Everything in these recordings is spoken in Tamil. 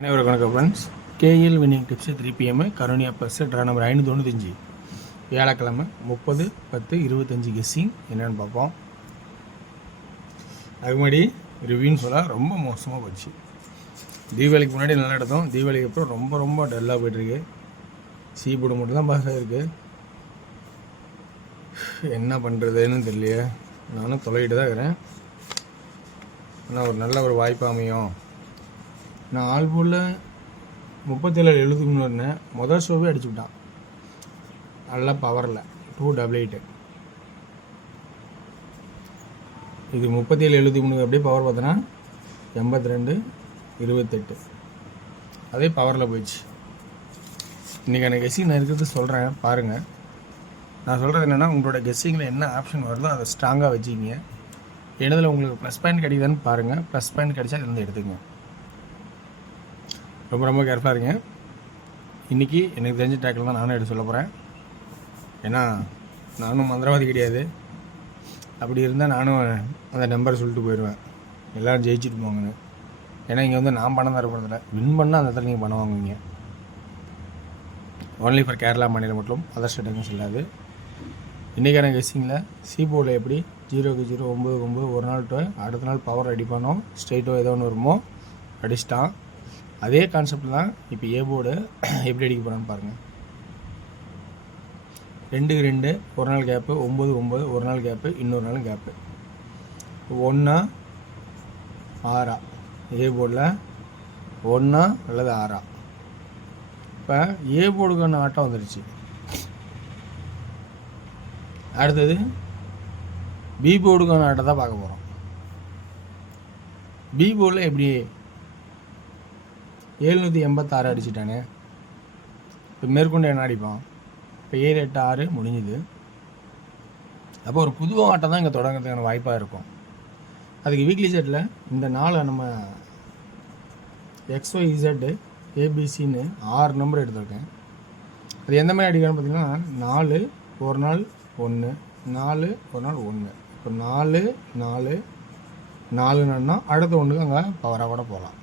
அனைவருக்கும் வணக்கம் friends. KL winning tips 3 PM Karunya plus draw number 595 வியாழக்கிழமை 30/10/25 கெஸ்ஸிங் என்னென்னு பார்ப்போம். அதுக்கு முன்னாடி ரிவ்யூன்னு சொல்ல ரொம்ப மோசமாக போச்சு. தீபாவளிக்கு முன்னாடி நல்லா எடுத்தோம், தீபாவளிக்கு அப்புறம் ரொம்ப ரொம்ப டல்லாக போய்ட்டுருக்கு. போர்டு மட்டும் தான் பாஸ் ஆகிருக்கு. என்ன பண்ணுறதுன்னு தெரியலையே. நானும் தொலைகிட்டு தான் இருக்கிறேன். ஆனால் ஒரு நல்ல ஒரு வாய்ப்பு அமையும். நான் ஆல்போலில் 37-73 இருந்தேன். மொதல் ஷோவே அடிச்சு விட்டான். நல்லா பவரில் 288. இது 37-73 அப்படியே பவர் பார்த்தோன்னா 82-28 அதே பவரில் போயிடுச்சு. இன்றைக்கான கெஸ்ஸிங் நான் இருக்கிறது சொல்கிறேன் பாருங்கள். நான் சொல்கிறது என்னென்னா, உங்களோட கெஸ்ஸிங்கில் என்ன ஆப்ஷன் வருதோ அதை ஸ்ட்ராங்காக வச்சுக்கிங்க. எனதில் உங்களுக்கு ப்ளஸ் பாயிண்ட் கிடைக்குதான்னு பாருங்கள். ப்ளஸ் பாயிண்ட் கிடைச்சா இருந்து எடுத்துங்க. ரொம்ப ரொம்ப கேர்ஃபுல்லாக இருங்க. இன்றைக்கி எனக்கு தெரிஞ்ச டேக்கில் தான் நானும் எடுத்து சொல்ல போகிறேன். ஏன்னா நானும் மந்திரவாதி கிடையாது. அப்படி இருந்தால் நானும் அந்த நம்பரை சொல்லிட்டு போயிடுவேன், எல்லோரும் ஜெயிச்சுட்டு போங்கன்னு. ஏன்னா இங்கே வந்து நான் பணம் தரப்படுறதில்ல. வின் பண்ணால் அந்த இடத்துல நீங்கள் பணம் வாங்குவீங்க. ஒன்லி ஃபார் கேரளா மாநிலம் மட்டும், அதர் ஸ்டேட்டுக்கும் செல்லாது. இன்றைக்கான கெஸ்ஸிங்கில் போர்டில் எப்படி 0க்கு 0 9 9 ஒரு நாள் அடுத்த நாள் பவர் ரெடி பண்ணோம், ஸ்ட்ரெயிட்டோ ஏதோ ஒன்று வருமோ அடிச்சிட்டான். அதே கான்செப்ட் தான் இப்போ போர்டு எப்படி அடிக்க போகிறான்னு பாருங்கள். 2க்கு 2 ஒரு நாள் கேப்பு, 9 9 ஒரு நாள் கேப்பு, இன்னொரு நாளும் கேப்பு, 1 6 போர்டில் 1 அல்லது 6. இப்போ போர்டுக்கான ஆட்டம் வந்துடுச்சு. அடுத்தது போர்டுக்கான ஆட்டம் தான் பார்க்க போகிறோம். போர்டில் எப்படி 786 அடிச்சிட்டானே. இப்போ மேற்கொண்டு என்ன அடிப்பான்? இப்போ 7 8 6 முடிஞ்சுது. அப்போ ஒரு புது ஆட்டம் தான் இங்கே தொடங்கிறதுக்கான வாய்ப்பாக இருக்கும். அதுக்கு வீக்லி செட்டில் இந்த நாளை நம்ம XYZ ABCன்னு 6 நம்பர் எடுத்திருக்கேன். அது எந்த மாதிரி அடிக்கணும்னு பார்த்தீங்கன்னா, 4 ஒரு நாள் 1 4 ஒரு நாள் 1. இப்போ 4 4 4ன்னா அடுத்த ஒன்றுக்கு அங்கே பவராக கூட போகலாம்.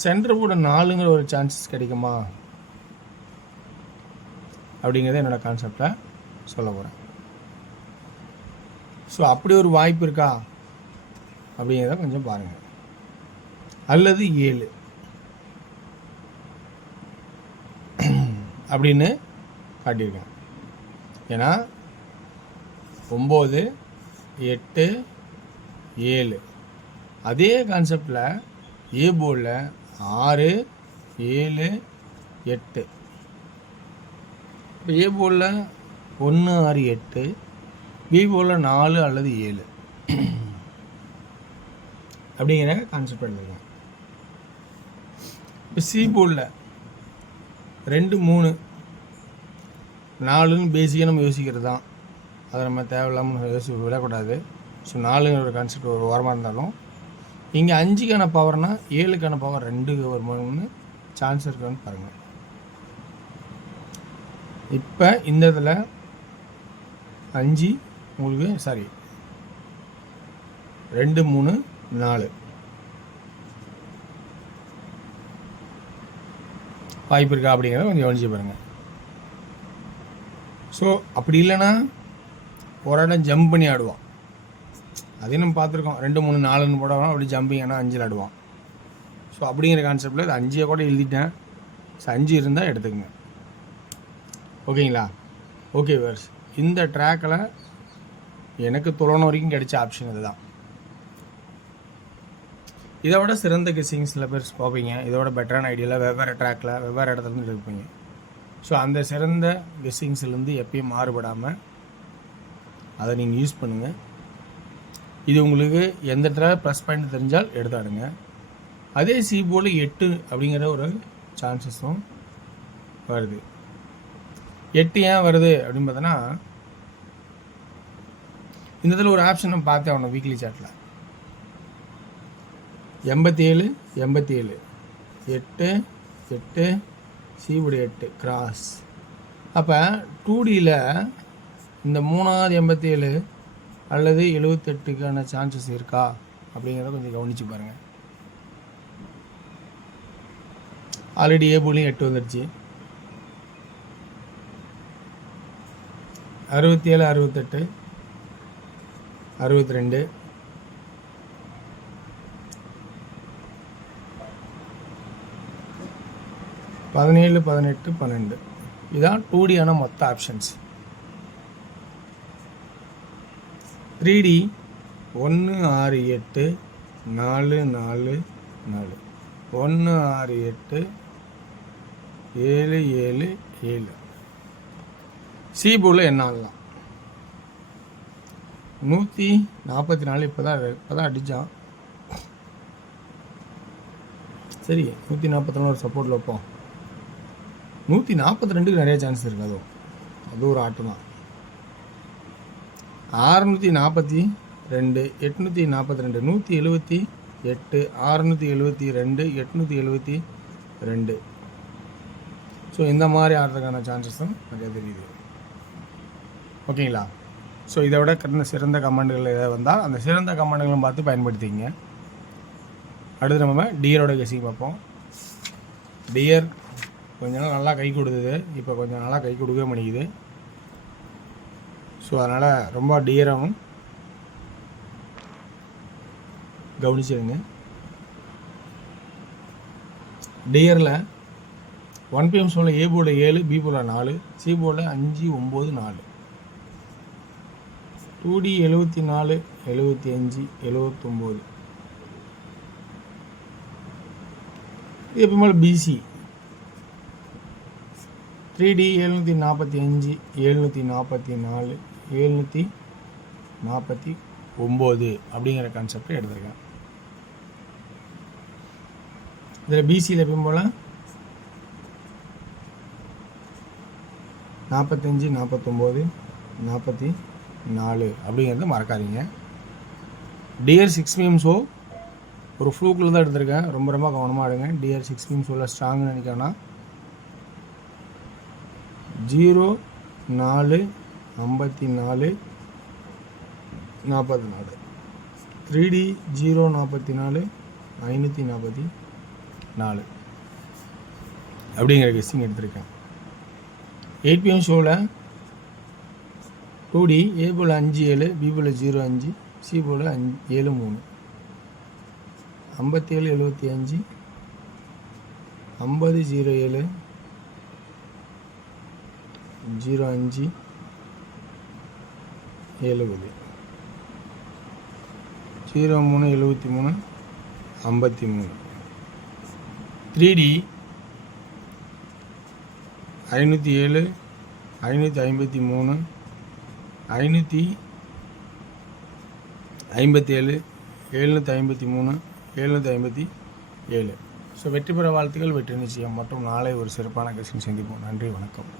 சென்டர் போர்டு 4ங்கிற ஒரு சான்சஸ் கிடைக்குமா அப்படிங்கிறத என்னோடய கான்செப்டில் சொல்ல போகிறேன். ஸோ அப்படி ஒரு வாய்ப்பு இருக்கா அப்படிங்கிறத கொஞ்சம் பாருங்கள். அல்லது 7 அப்படின்னு காட்டியிருக்கேன். ஏன்னா 9 8 7 அதே கான்செப்டில் போர்டில் 6 7 8. இப்போ போர்டில் 1 6 8, போர்டில் 4 அல்லது 7 அப்படிங்கிற கான்செப்ட் எடுத்துக்கலாம். இப்போ போர்டில் 2 3 4ன்னு பேசிக்காக நம்ம யோசிக்கிறது தான். அதை நம்ம தேவையில்லாமல் விடக்கூடாது. ஸோ 4ங்கிற ஒரு கான்செப்ட் ஒரு ஓரமாக இருந்தாலும், இங்கே 5க்கான பவர்னா 7க்கான பவர் 2க்கு வருமானம்னு சான்ஸ் இருக்கான்னு பாருங்கள். இப்போ இந்த இதில் 5 உங்களுக்கு 2 3 4 வாய்ப்பு இருக்கா அப்படிங்கிறத கொஞ்சம் கவனிச்சு பாருங்கள். ஸோ அப்படி இல்லைன்னா ஒரு இடம் ஜம்ப் பண்ணி ஆடுவான். அதையும் நம்ம பார்த்துருக்கோம். 2 3 4ன்னு போடுவான், அப்படி ஜம்பிங் ஆனால் 5 ஆடுவான். ஸோ அப்படிங்கிற கான்செப்டில் இது 5 கூட எழுதிட்டேன். ஸோ 5 இருந்தால் எடுத்துக்கங்க. ஓகேங்களா? ஓகே வேர்ஸ், இந்த ட்ராக்கில் எனக்கு தொலைன வரைக்கும் கிடைச்ச ஆப்ஷன் இதுதான். இதை விட சிறந்த கெஸ்ஸிங் சில பேர் பார்ப்பீங்க. இதோட பெட்டரான ஐடியாவில் வெவ்வேறு ட்ராக்கில் வெவ்வேறு இடத்துலேருந்து எடுப்பீங்க. ஸோ அந்த சிறந்த கெஸ்ஸிங்ஸ்லேருந்து எப்பயும் மாறுபடாமல் அதை நீங்கள் யூஸ் பண்ணுங்கள். இது உங்களுக்கு எந்த இடத்துல ப்ளஸ் பாயிண்ட் தெரிஞ்சால் எடுத்தாடுங்க. அதே போர்டில் 8 அப்படிங்கிற ஒரு சான்சஸும் வருது. 8 ஏன் வருது அப்படின்னு பார்த்தோன்னா, இந்த இதில் ஒரு ஆப்ஷன் நம்ம பார்த்தே ஆகணும். வீக்லி சார்ட்டில் 87 87 8 8 போர்டு 8 கிராஸ். அப்போ 2Dயில் இந்த 3வது 87 அல்லது 78க்கான சான்சஸ் இருக்கா அப்படிங்கிறத கொஞ்சம் கவனித்து பாருங்கள். ஆல்ரெடி ஏ போலையும் 8 வந்துடுச்சு. 67, 68, 62, 17, 18, 12. இதுதான் 2D ஆன மொத்த ஆப்ஷன்ஸ். 3D 1, 6, 8, 4, 4, 4, 1, 6, 8, 7, 7, 7. சி போர்டில் என்ன ஆகலாம்? 144 இப்போ தான் அடித்தான். சரி, 144 ஒரு சப்போர்ட்டில் வைப்போம். 142க்கு நிறைய சான்ஸ் இருக்குது. அது ஒரு ஆட்டம் தான். 642, 842, 178, 672, 872. ஸோ இந்த மாதிரி ஆடுறதுக்கான சான்சஸும் நிறைய தெரியுது. ஓகேங்களா? ஸோ இதை விட சிறந்த கமெண்டுகள் எதாவது வந்தால் அந்த சிறந்த கமெண்டுகளும் பார்த்து பயன்படுத்திங்க. அடுத்து நம்ம டியரோட கெஸிங் பார்ப்போம். டியர் கொஞ்ச நாள் நல்லா கை கொடுத்தது, இப்போ கொஞ்சம் நாளாக கை கொடுக்க மாட்டேங்குது. ஸோ அதனால் ரொம்ப டியராகவும் கவனிச்சிருங்க. டியரில் 1 PM ஷோவில் ஏ போர்டில் 7, பி போர்டில் 4, சி போர்டில் 5, 9, 4. 2D 74, 75, 79. இது எப்போ மேலே பிசி 3D 745, 744, 749 அப்படிங்கிற கான்செப்டை எடுத்திருக்கேன். இதில் பிசியில் எப்பயும் போல் 45, 49, 44 அப்படிங்கிறத மறக்காதீங்க. டியர் 6 PM ஷோ ஒரு ஃப்ளூக்கில் தான் எடுத்திருக்கேன். ரொம்ப ரொம்ப கவனமாக எடுங்க. டியர் 6 PM ஷோவில் ஸ்ட்ராங்னு நினைக்கிறேன்னா 0, 4, 54, 44. 3D 0, 44, 544 அப்படிங்கிற கெஸ்டிங் எடுத்திருக்கேன். 8 PM ஷோவில் 2D ஏ போல் 5, 7, பி போல் 0, 5, சி போல் 7, 3. 57, 75, 50, 07, 05, 70, 03, 73, 53. 3D 507, 553, 557, 753, 757. ஸோ வெற்றி பெற வாழ்த்துக்கள், வெற்றி நிச்சயம் மற்றும் நாளை ஒரு சிறப்பான கெஸ்டிங் சந்திப்போம். நன்றி, வணக்கம்.